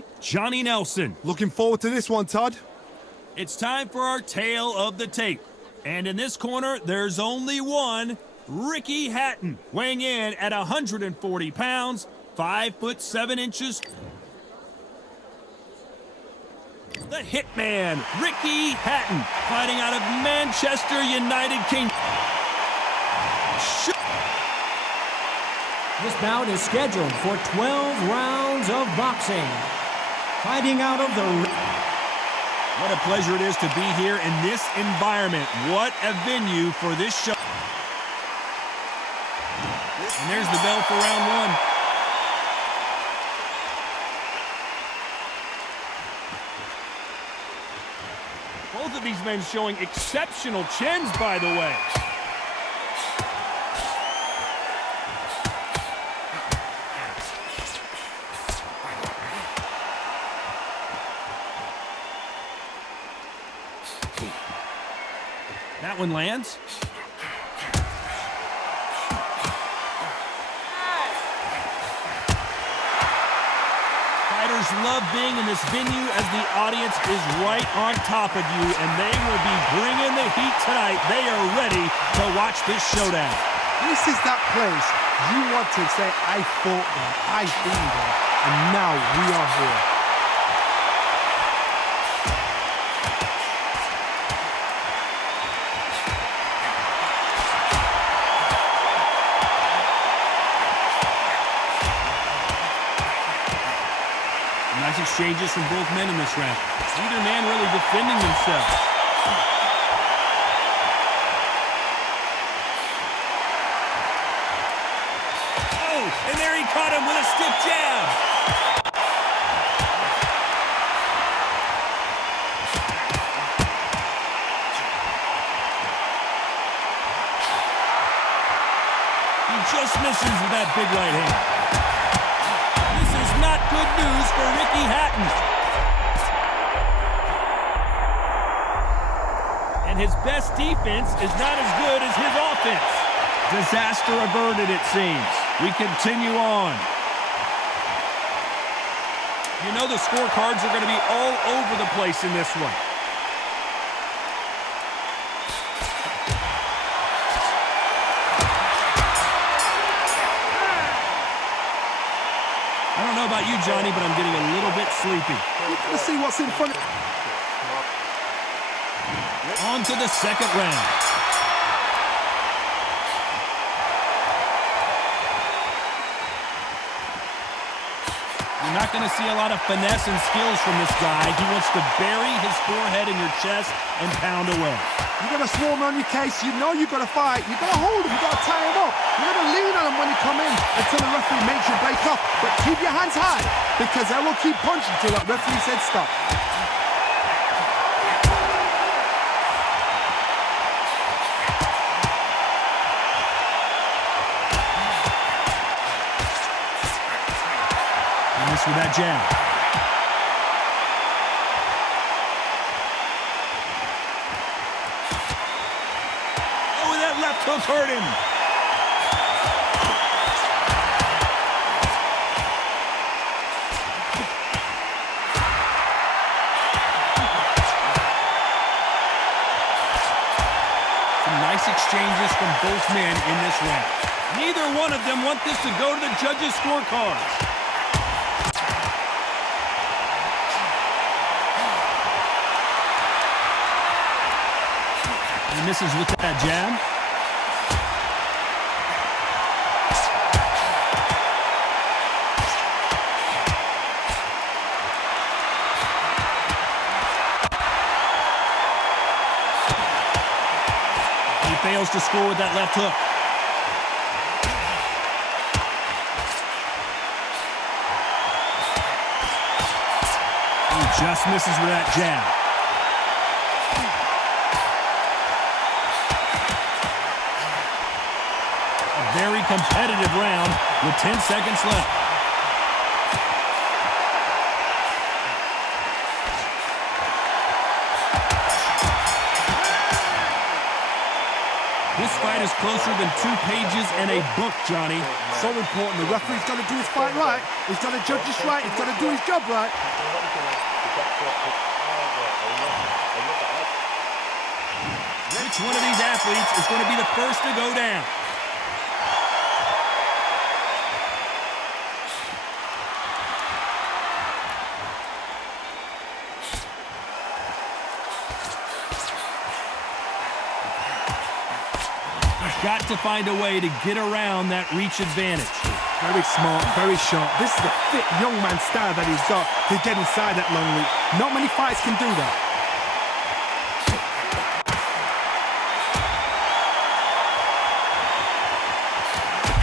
me, Johnny Nelson. Looking forward to this one, Todd. It's time for our tale of the tape. And in this corner, there's only one, Ricky Hatton, weighing in at 140 pounds, 5'7". The Hitman, Ricky Hatton, fighting out of Manchester, United Kingdom. This bout is scheduled for 12 rounds of boxing. Fighting out of the... What a pleasure it is to be here in this environment. What a venue for this show. And there's the bell for round one. Both of these men showing exceptional chins, by the way. That one lands. Fighters love being in this venue as the audience is right on top of you, and they will be bringing the heat tonight. They are ready to watch this showdown. This is that place you want to say, I fought there, I've been there, and now we are here. Nice exchanges from both men in this round. Neither man really defending themselves. Oh, and there he caught him with a stiff jab. He just misses with that big right hand. Not good news for Ricky Hatton. And his best defense is not as good as his offense. Disaster averted, it seems. We continue on. You know the scorecards are going to be all over the place in this one. I don't know about you, Johnny, but I'm getting a little bit sleepy. Let's see what's in front of... On to the second round. You're not going to see a lot of finesse and skills from this guy. He wants to bury his forehead in your chest and pound away. You're going to swarm on your case. You know you've got to fight. You've got to hold him. You've got to tie him up. You're going to lean on him when you come in until the referee makes you break off. But keep your hands high, because they will keep punching until that referee said stop. With that jab. Oh, and that left hook hurt him. Some nice exchanges from both men in this round. Neither one of them want this to go to the judges' scorecards. He misses with that jab. He fails to score with that left hook. He just misses with that jab. Very competitive round with 10 seconds left. This fight is closer than 2 pages in a book, Johnny. So important. The referee's got to do his fight right. He's got to judge this right. He's got to do his job right. Which one of these athletes is going to be the first to go down? Got to find a way to get around that reach advantage. Very smart, very sharp. This is the fit young man style that he's got to get inside that long reach. Not many fights can do that.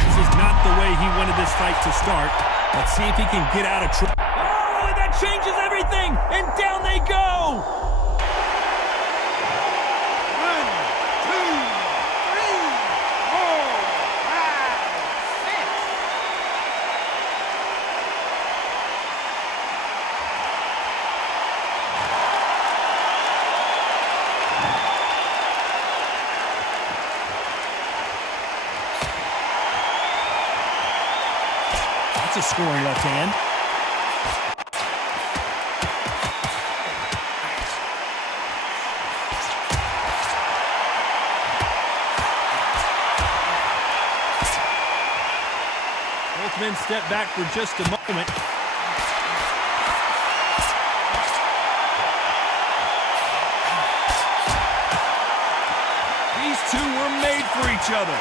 This is not the way he wanted this fight to start. Let's see if he can get out of trouble. Oh, and that changes everything! And down they go! A scoring left hand. Both men step back for just a moment. These two were made for each other.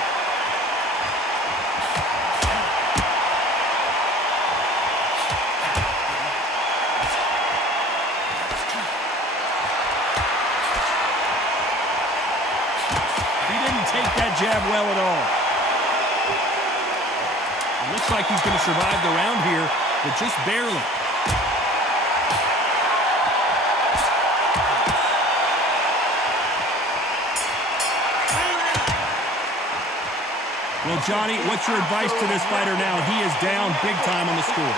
Jab well at all. It looks like he's going to survive the round here, but just barely. Well, Johnny, what's your advice to this fighter now? He is down big time on the score.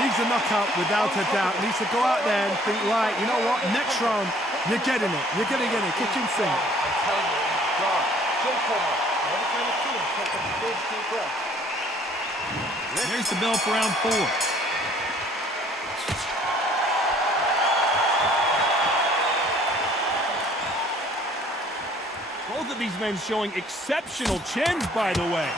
Needs a knockout without a doubt. Needs to go out there and think, right, you know what? Next round, you're getting it. You're going to get it. Kitchen sink. There's the bell for round 4. Both of these men showing exceptional chins, by the way.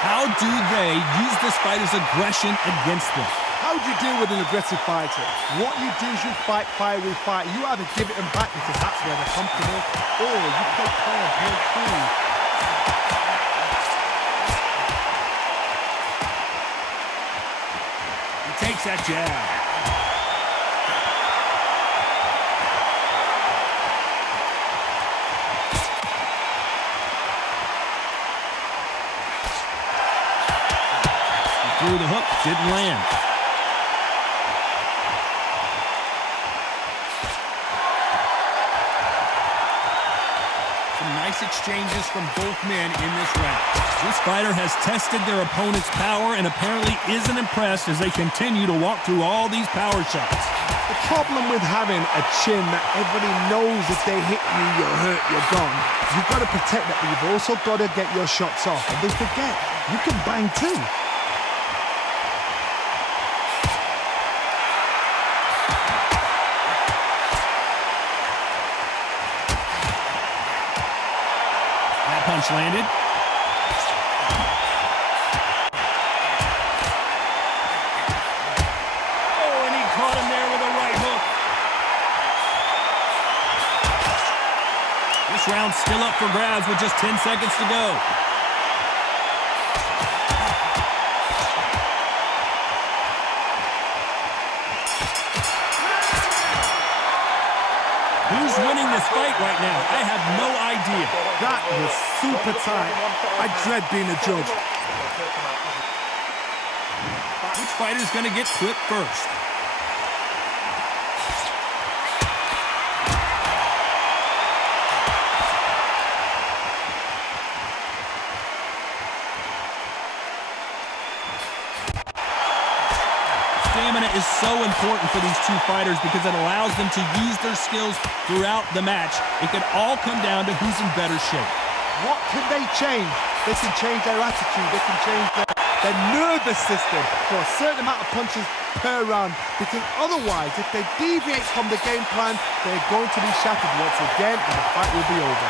How do they use this fighter's aggression against them? How do you deal with an aggressive fighter? What you do is you fight fire with fight. You either give it them back because that's where they're comfortable, or you play calm, play cool. He takes that jab. Through the hook, didn't land. Some nice exchanges from both men in this round. This fighter has tested their opponent's power and apparently isn't impressed as they continue to walk through all these power shots. The problem with having a chin that everybody knows if they hit you, you're hurt, you're gone. You've got to protect that, but you've also got to get your shots off. And they forget, you can bang too. Punch landed. Oh, and he caught him there with a right hook. This round's still up for grabs with just 10 seconds to go. Who's winning this fight right now? I have no idea. That was super tight. I dread being a judge. Which fighter's going to get clipped first? movement is so important for these two fighters because it allows them to use their skills throughout the match. It can all come down to who's in better shape. What can they change? They can change their attitude. They can change their nervous system for a certain amount of punches per round, because otherwise, if they deviate from the game plan, they're going to be shattered once again and the fight will be over.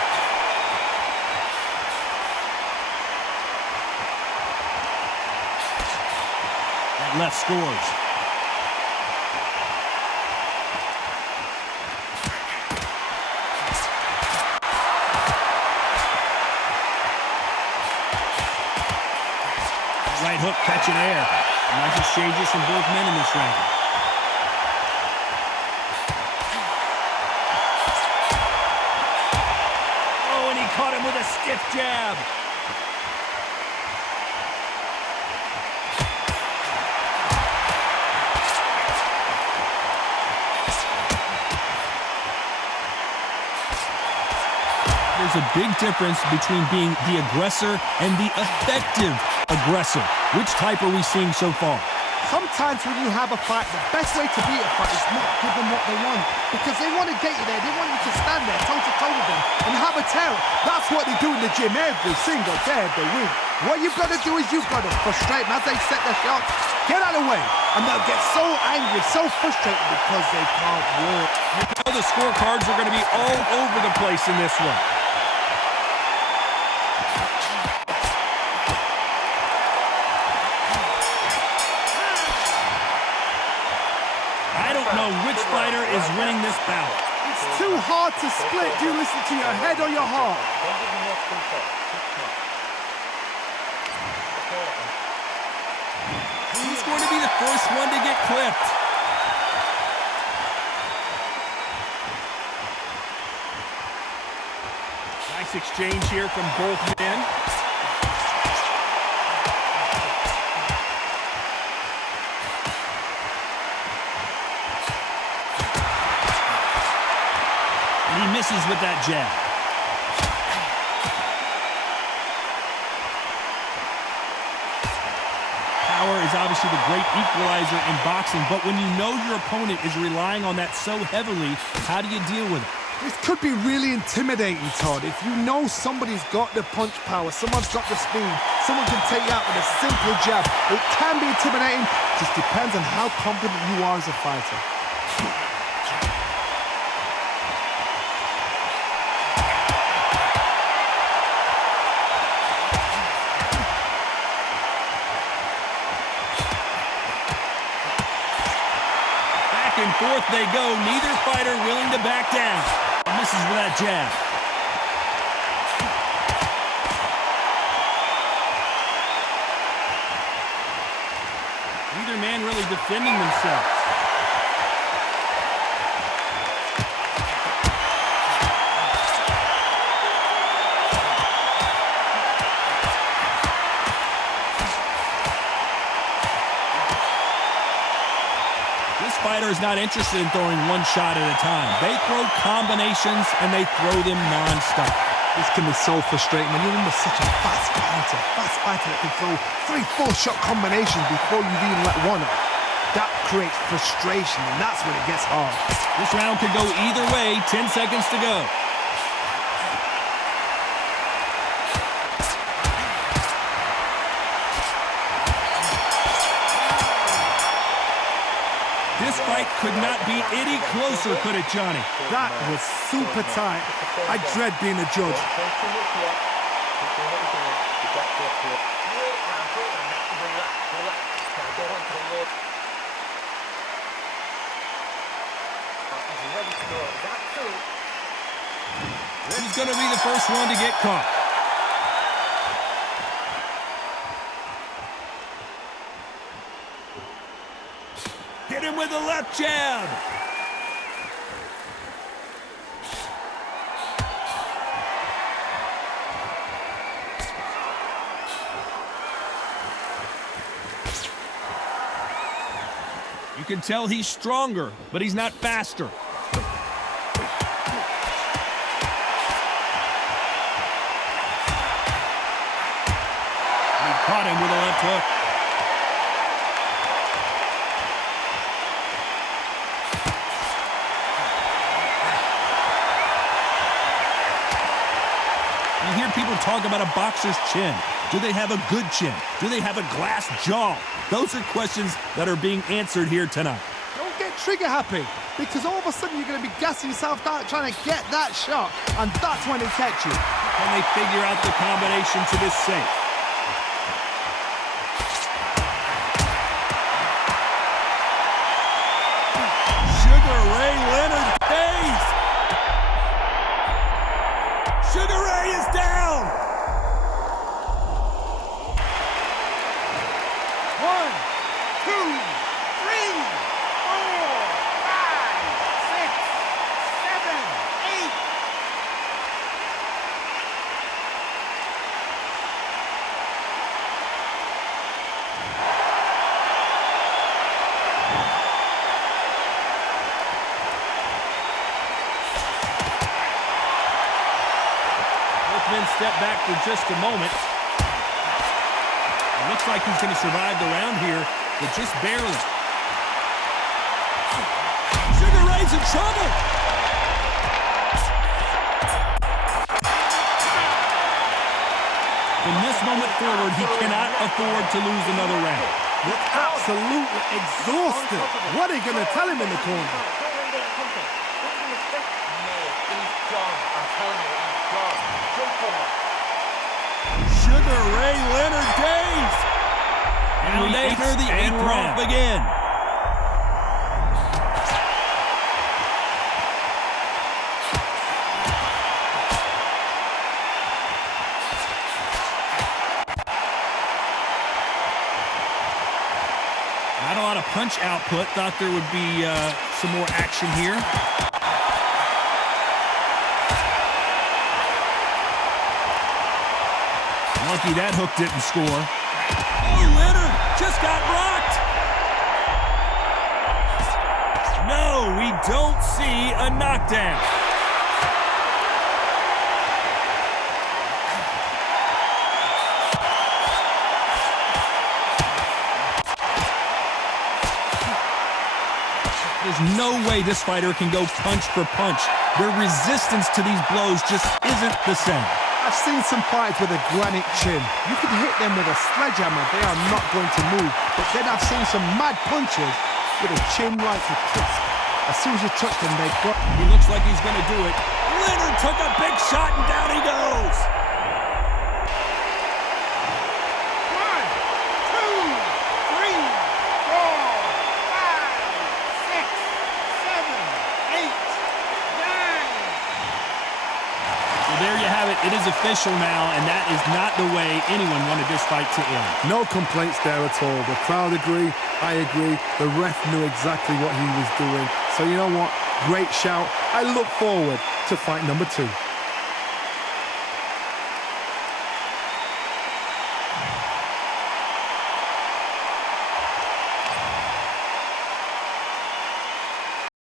That left scores. Right hook catching air. Nice exchanges from both men in this round. Oh, and he caught him with a stiff jab. There's a big difference between being the aggressor and the effective aggressor. Which type are we seeing so far? Sometimes when you have a fight, the best way to beat a fight is not give them what they want, because they want to get you there. They want you to stand there toe-to-toe with them and have a terror. That's what they do in the gym every single day if they win. What you've got to do is you've got to frustrate them as they set their shots. Get out of the way, and they'll get so angry, so frustrated because they can't work. You know the scorecards are going to be all over the place in this one. I don't know which fighter is winning this bout. It's too hard to split. Do you listen to your head or your heart? Who's going to be the first one to get clipped? Nice exchange here from both men. And he misses with that jab. Power is obviously the great equalizer in boxing, but when you know your opponent is relying on that so heavily, how do you deal with it? This could be really intimidating, Todd. If you know somebody's got the punch power, someone's got the speed, someone can take you out with a simple jab. It can be intimidating, just depends on how confident you are as a fighter. And forth they go, neither fighter willing to back down. And misses with that jab. Neither man really defending themselves. Fighter is not interested in throwing one shot at a time. They throw combinations and they throw them non-stop. This can be so frustrating when you're under such a fast fighter that can throw 3-4 shot combinations before you've even let one off. That creates frustration, and that's when it gets hard. This round could go either way. 10 seconds to go. This fight could not be any closer, could it, Johnny? That was super tight. I dread being a judge. Who's going to be the first one to get caught? Hit him with a left jab. You can tell he's stronger, but he's not faster. He caught him with a left hook. I hear people talk about a boxer's chin. Do they have a good chin? Do they have a glass jaw? Those are questions that are being answered here tonight. Don't get trigger happy, because all of a sudden you're going to be gassing yourself out trying to get that shot, and that's when it gets you. Can they figure out the combination to this safe? Sugar Ray Leonard pays! Sugar Ray is down! 1, 2, 3, 4, 5, 6, 7, 8. Both men step back for just a moment. It looks like he's going to survive the round here, but just barely. Sugar Ray's in trouble! From this moment forward, he cannot afford to lose another round. Look absolutely exhausted. What are you going to tell him in the corner? Sugar Ray Leonard dazed! And we enter the eighth round. Begin. Not a lot of punch output. Thought there would be some more action here. Lucky that hook didn't score. Oh, Leonard just got rocked. No, we don't see a knockdown. There's no way this fighter can go punch for punch. Their resistance to these blows just isn't the same. I've seen some fights with a granite chin. You can hit them with a sledgehammer, they are not going to move. But then I've seen some mad punches with a chin like a crisp. As soon as you touch them, they got... He looks like he's going to do it. Leonard took a big shot and down he goes. 1, 2, 3, 4, 5, 6, 7, 8, 9. There you have it. It is official now, and that is not the way anyone wanted this fight to end. No complaints there at all. The crowd agree, I agree. The ref knew exactly what he was doing. So you know what? Great shout. I look forward to fight number 2.